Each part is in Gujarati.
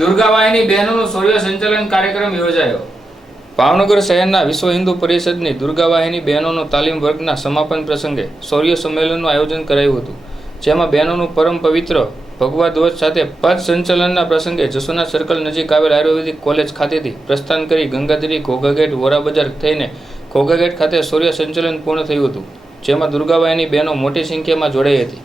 દુર્ગાવાહિની બહેનોનું સૂર્ય સંચાલન કાર્યક્રમ યોજાયો. ભાવનગર શહેરના વિશ્વ હિન્દુ પરિષદની દુર્ગાવાહિની બહેનોનો તાલીમ વર્ગના સમાપન પ્રસંગે શૌર્ય સંમેલનનું આયોજન કરાયું હતું, જેમાં બહેનોનું પરમ પવિત્ર ભગવા ધ્વજ સાથે પદ સંચાલનના પ્રસંગે જસોના સર્કલ નજીક આવેલ આયુર્વેદિક કોલેજ ખાતેથી પ્રસ્થાન કરી ગંગાધરી ઘોઘાગેટ વોરા બજાર થઈને ઘોઘાગેટ ખાતે સૂર્ય સંચાલન પૂર્ણ થયું હતું, જેમાં દુર્ગાવાહિની બહેનો મોટી સંખ્યામાં જોડાઈ હતી.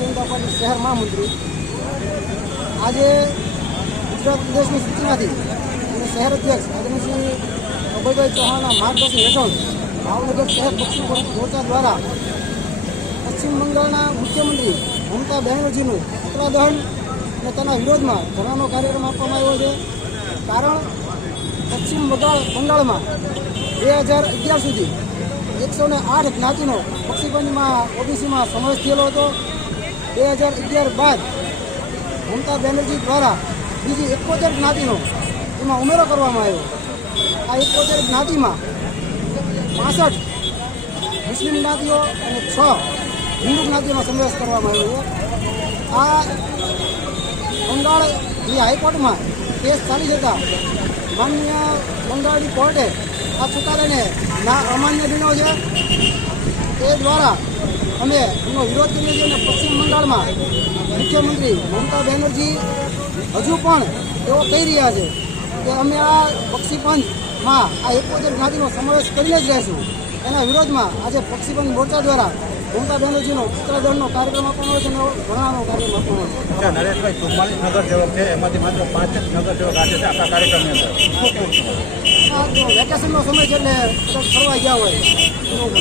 પાર્ટી શહેર મહામંત્રી આજે ગુજરાત પ્રદેશની સૂચિમાંથી અને શહેર અધ્યક્ષ આદરણીશ્રી અભયભાઈ ચૌહાણના માર્ગદર્શન હેઠળ ભાવનગર શહેર પશ્ચિમ મોરચા દ્વારા પશ્ચિમ બંગાળના મુખ્યમંત્રી મમતા બેનર્જીનું પુતળા દહન અને તેના વિરોધમાં ધરણાનો કાર્યક્રમ આપવામાં આવ્યો છે. કારણ પશ્ચિમ બંગાળ બંગાળમાં બે હજાર અગિયાર સુધી એકસો ને આઠ જ્ઞાતિનો પક્ષીપંચમાં ઓબીસીમાં સમાવેશ થયેલો હતો. બે હજાર અગિયાર બાદ મમતા બેનર્જી દ્વારા બીજી એકોતેર જ્ઞાતિનો એમાં ઉમેરો કરવામાં આવ્યો. આ એકોતેર જ્ઞાતિમાં પાસઠ મુસ્લિમ જ્ઞાતિઓ અને છ હિન્દુ જ્ઞાતિઓનો સમાવેશ કરવામાં આવ્યો આ બંગાળ જે હાઈકોર્ટમાં કેસ ચાલી જતા માન્ય બંગાળની કોર્ટે આ ચુકાદાને ના અમાન્ય ગણ્યો છે. એ દ્વારા અમે એનો વિરોધ કરીએ છીએ અને પશ્ચિમ બંગાળમાં મુખ્યમંત્રી મમતા બેનર્જી હજુ પણ તેઓ કહી રહ્યા છે કે અમે આ પક્ષીપંચમાં આ એકોતેર જ્ઞાતિનો સમાવેશ કરીને જ રહેશું. એના વિરોધમાં આજે પક્ષીપંચ મોરચા દ્વારા મમતા બેનર્જીનો ઉત્તરાદળનો કાર્યક્રમ આપવાનો હોય છે અને ઘણાનો કાર્યક્રમ આપવાનો છે. નરેશભાઈ ચુમ્માલીસ નગરસેવક છે એમાંથી માત્ર પાંચ જ નગરસેવક આજે છે આખા કાર્યક્રમની અંદર. વેકેશનનો સમય છે એટલે ફરવા ગયા હોય. એવું.